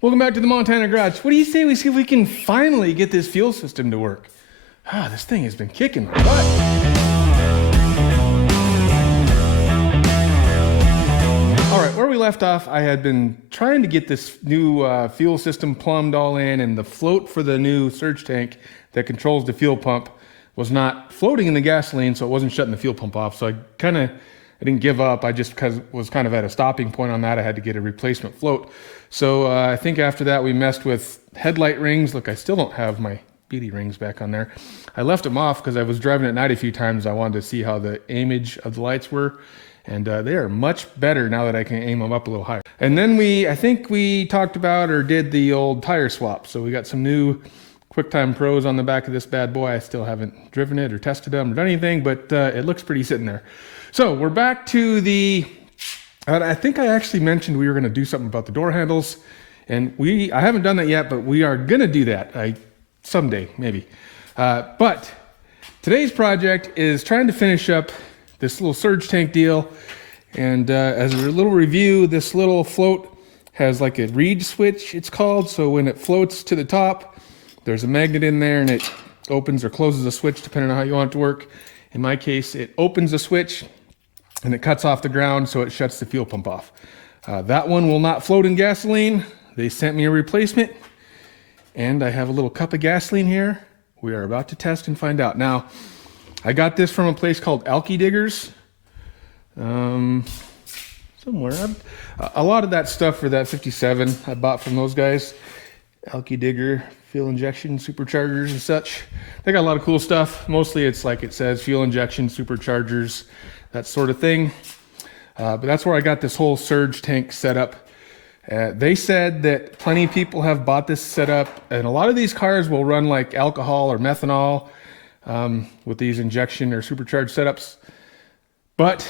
Welcome back to the Montana Garage. What do you say we see if we can finally get this fuel system to work? This thing has been kicking my butt. All right, where we left off, I had been trying to get this new fuel system plumbed all in, and the float for the new surge tank that controls the fuel pump was not floating in the gasoline, so it wasn't shutting the fuel pump off. So I didn't give up. I just was kind of at a stopping point on that. I had to get a replacement float. So I think after that we messed with headlight rings. Look, I still don't have my beady rings back on there. I left them off because I was driving at night a few times. I wanted to see how the aimage of the lights were. And they are much better now that I can aim them up a little higher. And then I think we talked about or did the old tire swap. So we got some new QuickTime Pros on the back of this bad boy. I still haven't driven it or tested them or done anything, but it looks pretty sitting there. So we're back to I think I actually mentioned we were going to do something about the door handles, and I haven't done that yet, but we are going to do that someday, maybe. But today's project is trying to finish up this little surge tank deal, and as a little review, this little float has like a reed switch, it's called, so when it floats to the top, there's a magnet in there, and it opens or closes a switch depending on how you want it to work. In my case, it opens the switch, and it cuts off the ground, so it shuts the fuel pump off. That one will not float in gasoline. They sent me a replacement, and I have a little cup of gasoline here. We are about to test and find out. Now, I got this from a place called Alky Diggers. Somewhere. A lot of that stuff for that 57 I bought from those guys. Alky Digger, fuel injection, superchargers and such. They got a lot of cool stuff. Mostly it's like it says fuel injection, superchargers, that sort of thing. But that's where I got this whole surge tank set up. They said that plenty of people have bought this setup, and a lot of these cars will run like alcohol or methanol with these injection or supercharged setups. But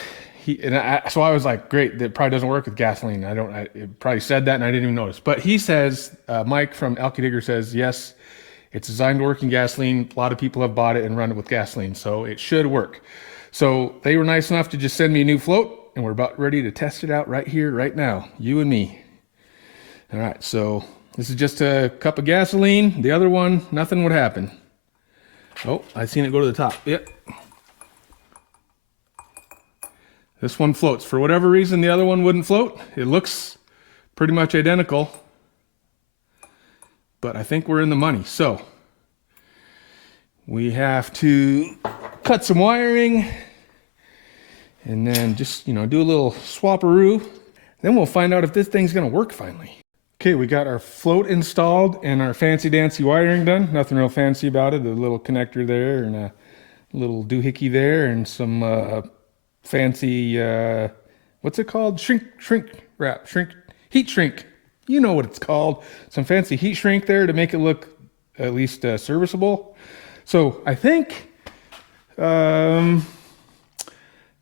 so I was like, great, that probably doesn't work with gasoline. It probably said that and I didn't even notice. But he says, Mike from Alky Digger says, yes, it's designed to work in gasoline. A lot of people have bought it and run it with gasoline, so it should work. So they were nice enough to just send me a new float, and we're about ready to test it out right here, right now, you and me. All right, so this is just a cup of gasoline. The other one, nothing would happen. Oh, I seen it go to the top. Yep. This one floats. For whatever reason, the other one wouldn't float. It looks pretty much identical, but I think we're in the money. So we have to cut some wiring and then just, do a little swapperoo. Then we'll find out if this thing's gonna work finally. Okay, we got our float installed and our fancy dancy wiring done. Nothing real fancy about it. A little connector there and a little doohickey there and some fancy, what's it called? Heat shrink. You know what it's called. Some fancy heat shrink there to make it look at least serviceable. So I think,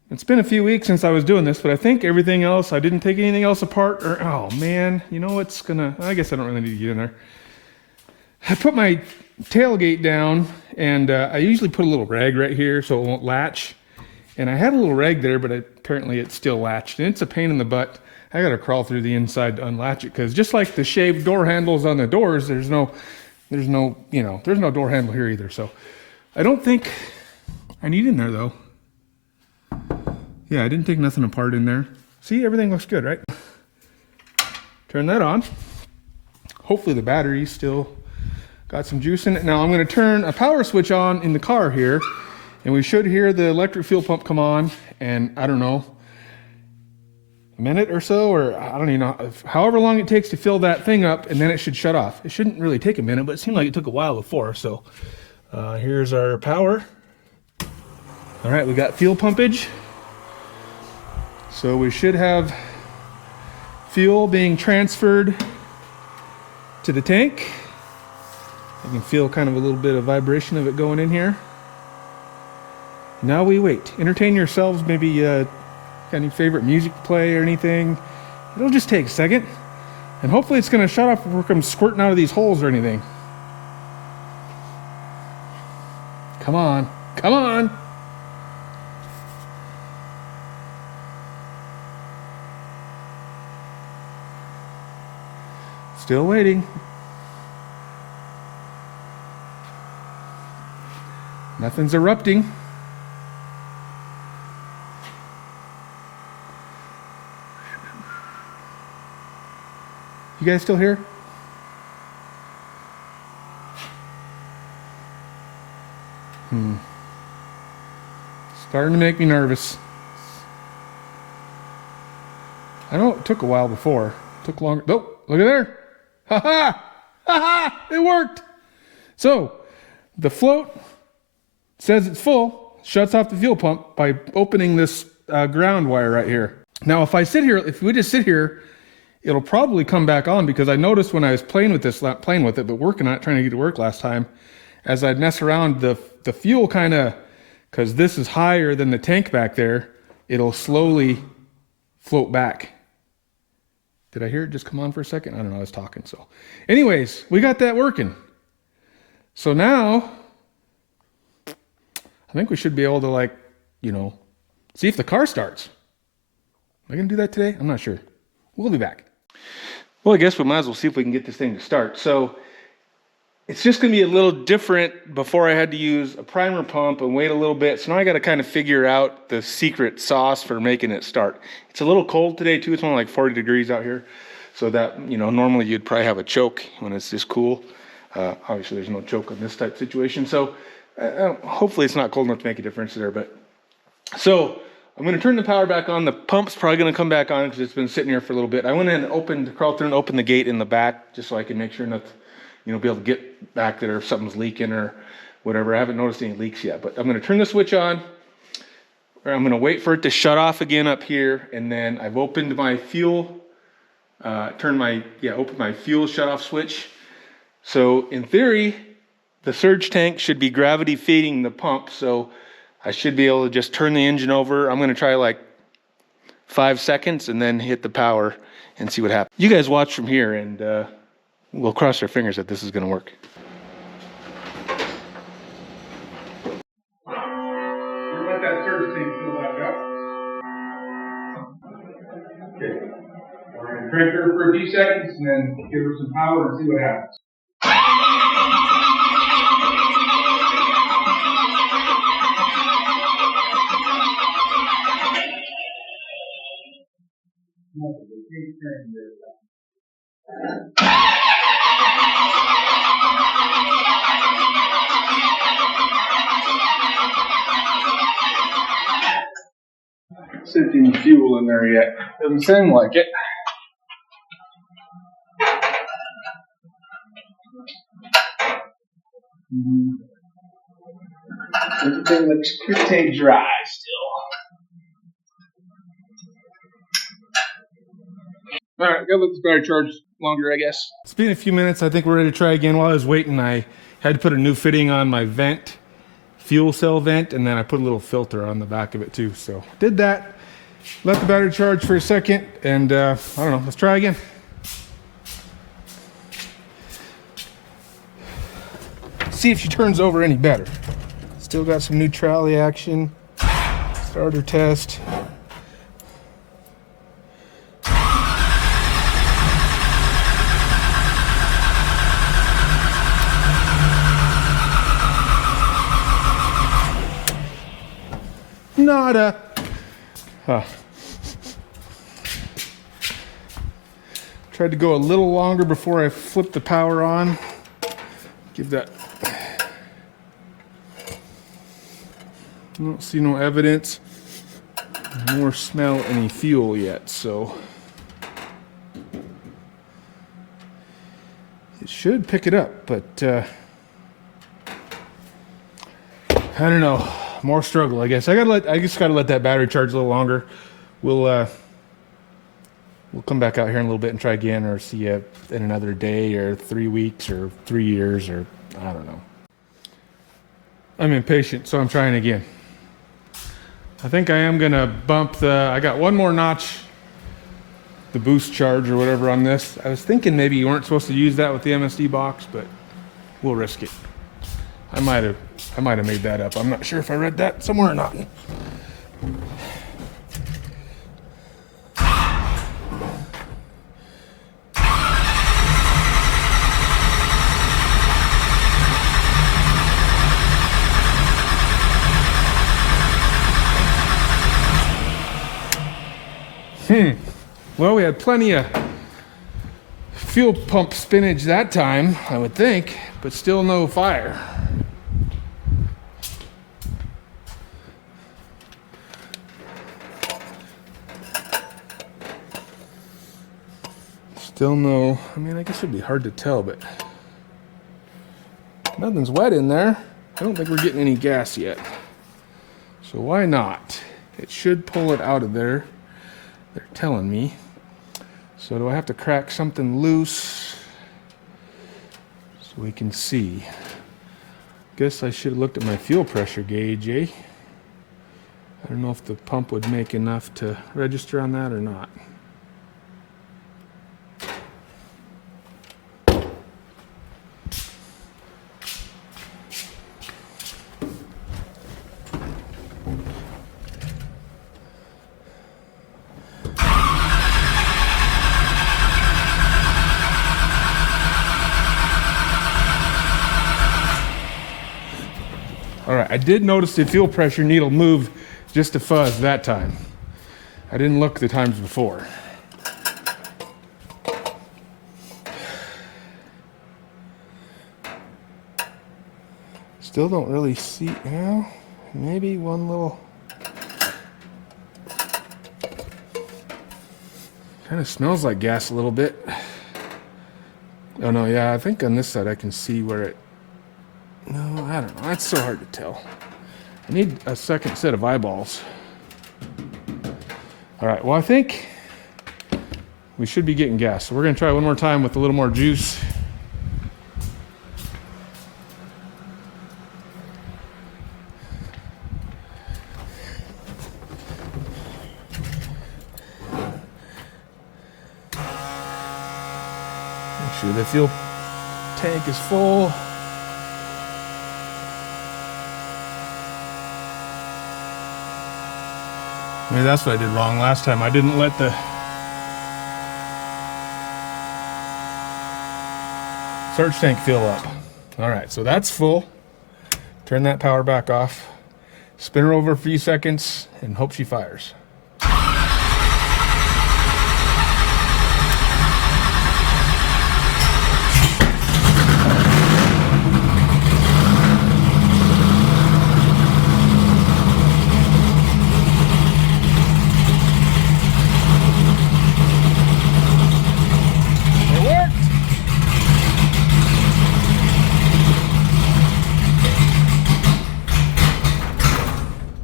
it's been a few weeks since I was doing this, but I think everything else, I didn't take anything else apart, oh man, I guess I don't really need to get in there. I put my tailgate down, and I usually put a little rag right here so it won't latch. And I had a little rag there, but apparently it's still latched, and it's a pain in the butt. I gotta crawl through the inside to unlatch it, because just like the shaved door handles on the doors, there's no door handle here either. So I don't think I need in there though. Yeah, I didn't take nothing apart in there. See, everything looks good, right? Turn that on. Hopefully the battery's still got some juice in it. Now I'm gonna turn a power switch on in the car here, and we should hear the electric fuel pump come on, and I don't know, a minute or so, or I don't even know, however long it takes to fill that thing up, and then it should shut off. It shouldn't really take a minute, but it seemed like it took a while before. So here's our power. All right, we got fuel pumpage. So we should have fuel being transferred to the tank. I can feel kind of a little bit of vibration of it going in here. Now we wait. Entertain yourselves, maybe any favorite music to play or anything. It'll just take a second. And hopefully it's gonna shut off before it comes squirting out of these holes or anything. Come on, come on. Still waiting. Nothing's erupting. You guys still here? Starting to make me nervous. I know it took a while before. It took longer. Nope, look at there. Ha ha! Ha ha! It worked! So, the float says it's full, shuts off the fuel pump by opening this ground wire right here. Now, if we just sit here, it'll probably come back on, because I noticed when I was playing with it, but working on it, trying to get it to work last time, as I'd mess around, the fuel kind of, because this is higher than the tank back there, it'll slowly float back. Did I hear it just come on for a second? I don't know, I was talking. So anyways, we got that working. So now, I think we should be able to see if the car starts. Am I going to do that today? I'm not sure. We'll be back. Well, I guess we might as well see if we can get this thing to start. So it's just going to be a little different. Before I had to use a primer pump and wait a little bit. So now I got to kind of figure out the secret sauce for making it start. It's a little cold today too. It's only like 40 degrees out here. So that, normally you'd probably have a choke when it's this cool. Obviously there's no choke in this type situation. So hopefully it's not cold enough to make a difference there. But so I'm going to turn the power back on. The pump's probably going to come back on because it's been sitting here for a little bit. I went in and crawled through and opened the gate in the back just so I can make sure not, be able to get back there if something's leaking or whatever. I haven't noticed any leaks yet, but I'm going to turn the switch on. I'm going to wait for it to shut off again up here, and then I've opened my fuel, opened my fuel shut off switch. So in theory, the surge tank should be gravity feeding the pump, so I should be able to just turn the engine over. I'm going to try like 5 seconds and then hit the power and see what happens. You guys watch from here, and we'll cross our fingers that this is going to work. Let that surge tank fill back up. Okay. We're going to crank her for a few seconds and then give her some power and see what happens. Sitting fuel in there yet. Doesn't seem like it. Everything looks pretty dry still. Alright, gotta let this battery charge longer, I guess. It's been a few minutes. I think we're ready to try again. While I was waiting, I had to put a new fitting on my vent, fuel cell vent, and then I put a little filter on the back of it too. So did that. Let the battery charge for a second, and I don't know, let's try again. See if she turns over any better. Still got some neutrality action. Starter test. Nada. Huh. Tried to go a little longer before I flipped the power on. Give that. I don't see no evidence nor smell any fuel yet, so it should pick it up, but I don't know. More struggle, I guess. I just gotta let that battery charge a little longer. We'll come back out here in a little bit and try again, or see you in another day, or 3 weeks, or 3 years, or I don't know. I'm impatient, so I'm trying again. I think I am gonna bump I got one more notch, the boost charge or whatever on this. I was thinking maybe you weren't supposed to use that with the MSD box, but we'll risk it. I might have made that up. I'm not sure if I read that somewhere or not. Well, we had plenty of fuel pump spinach that time, I would think, but still no fire. Still no, I mean, I guess it'd be hard to tell, but nothing's wet in there. I don't think we're getting any gas yet. So why not? It should pull it out of there. They're telling me. So do I have to crack something loose so we can see? Guess I should have looked at my fuel pressure gauge, eh? I don't know if the pump would make enough to register on that or not. All right, I did notice the fuel pressure needle moved just a fuzz that time. I didn't look the times before. Still don't really see, well, maybe one little, kind of smells like gas a little bit. Oh no, yeah, I think on this side I can see where it, no, I don't know. It's so hard to tell. I need a second set of eyeballs. All right, well, I think we should be getting gas. So we're gonna try one more time with a little more juice. Make sure the fuel tank is full. Maybe that's what I did wrong last time. I didn't let the surge tank fill up. All right, so that's full. Turn that power back off. Spin her over a few seconds and hope she fires.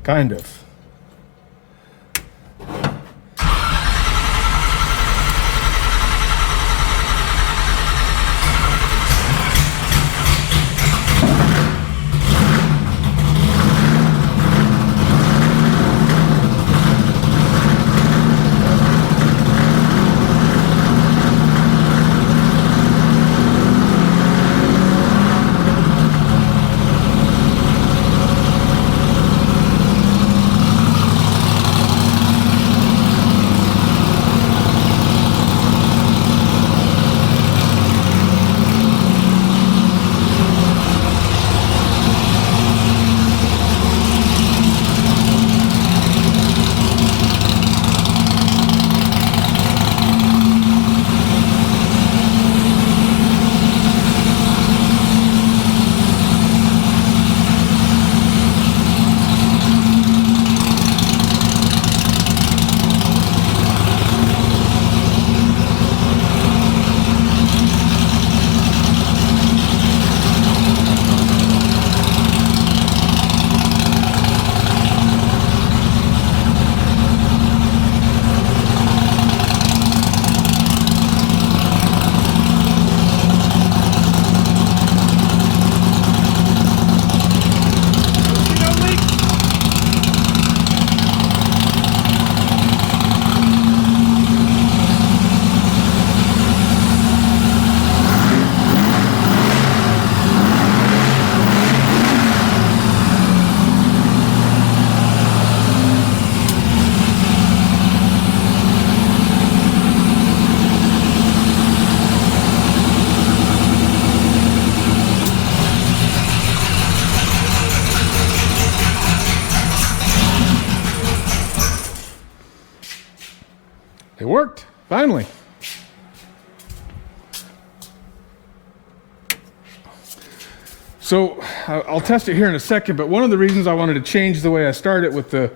Kind of. It worked. Finally. So I'll test it here in a second, but one of the reasons I wanted to change the way I start it with the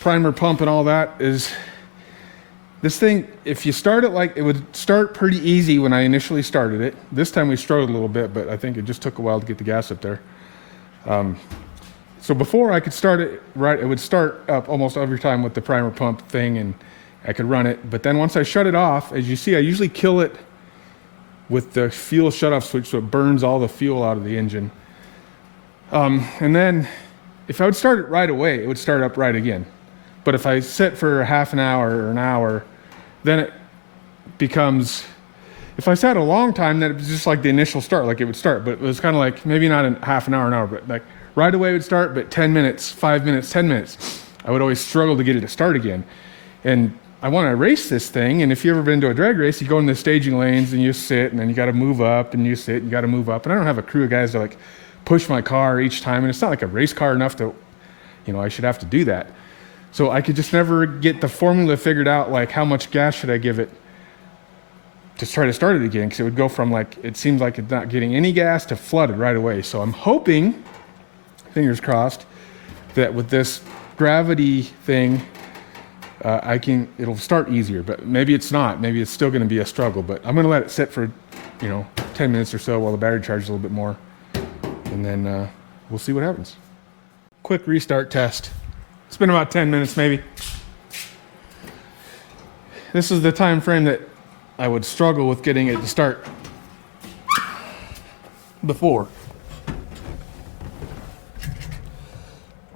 primer pump and all that is this thing, if you start it like, it would start pretty easy when I initially started it. This time we struggled a little bit, but I think it just took a while to get the gas up there. So before I could start it right, it would start up almost every time with the primer pump thing and I could run it. But then once I shut it off, as you see, I usually kill it with the fuel shutoff switch so it burns all the fuel out of the engine. And then if I would start it right away, it would start up right again. But if I sit for half an hour or an hour, then it becomes, if I sat a long time, then it was just like the initial start, like it would start, but it was kind of like, maybe not in half an hour, but like right away it would start, but 10 minutes, 5 minutes, 10 minutes. I would always struggle to get it to start again. And I want to race this thing, and if you've ever been to a drag race, you go in the staging lanes and you sit, and then you got to move up, and you sit, and you got to move up. And I don't have a crew of guys to like push my car each time, and it's not like a race car enough to, I should have to do that. So I could just never get the formula figured out, like how much gas should I give it to try to start it again, because it would go from like, it seems like it's not getting any gas to flooded right away. So I'm hoping, fingers crossed, that with this gravity thing, it'll start easier, but maybe it's not. Maybe it's still going to be a struggle, but I'm going to let it sit for, 10 minutes or so while the battery charges a little bit more, and then we'll see what happens. Quick restart test. It's been about 10 minutes maybe. This is the time frame that I would struggle with getting it to start before.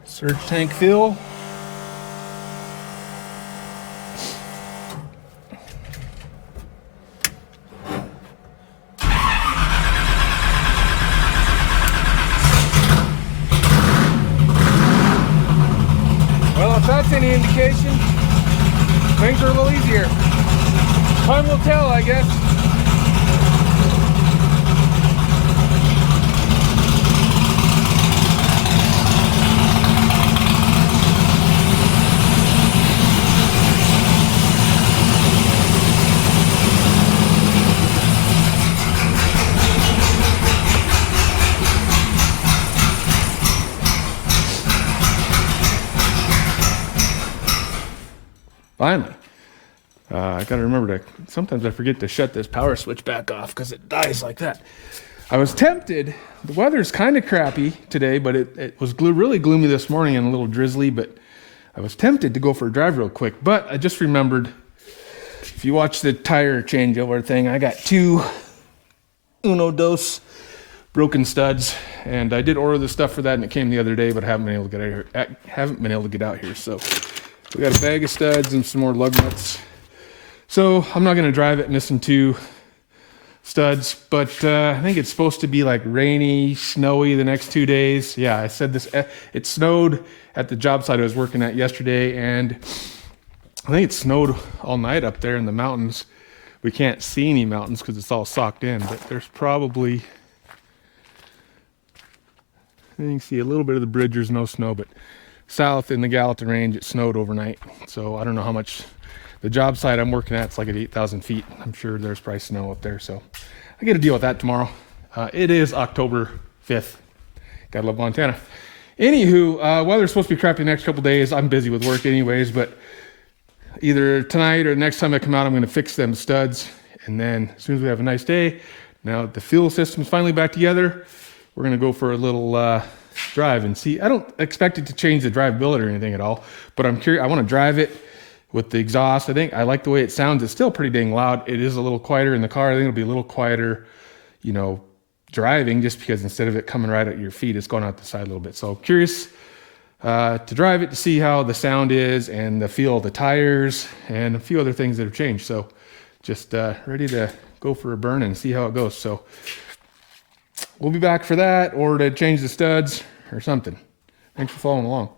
Surge tank fill. Well, if that's any indication, things are a little easier. Time will tell, I guess. Finally. I gotta remember sometimes I forget to shut this power switch back off because it dies like that. I was tempted. The weather's kind of crappy today, but it was really gloomy this morning and a little drizzly, but I was tempted to go for a drive real quick. But I just remembered, if you watch the tire changeover thing, I got 2 Uno Dos broken studs, and I did order the stuff for that, and it came the other day, but I haven't been able to get out here. So we got a bag of studs and some more lug nuts. So I'm not going to drive it missing 2 studs, but I think it's supposed to be like rainy, snowy the next 2 days. Yeah, I said this. It snowed at the job site I was working at yesterday, and I think it snowed all night up there in the mountains. We can't see any mountains because it's all socked in, but there's probably, you can see a little bit of the bridge. There's no snow, but south in the Gallatin Range, it snowed overnight. So I don't know how much. The job site I'm working at, it's like at 8,000 feet. I'm sure there's probably snow up there. So I got to deal with that tomorrow. It is October 5th. Gotta love Montana. Anywho, weather's supposed to be crappy the next couple days. I'm busy with work anyways, but either tonight or next time I come out, I'm going to fix them studs. And then as soon as we have a nice day, now the fuel system's finally back together, we're going to go for a little drive and see. I don't expect it to change the drivability or anything at all, but I'm curious. I want to drive it with the exhaust. I like the way it sounds. It's still pretty dang loud. It is a little quieter in the car. I think it'll be a little quieter, driving, just because instead of it coming right at your feet, it's going out the side a little bit. So curious to drive it to see how the sound is and the feel of the tires and a few other things that have changed. So just ready to go for a burn and see how it goes. So we'll be back for that, or to change the studs or something. Thanks for following along.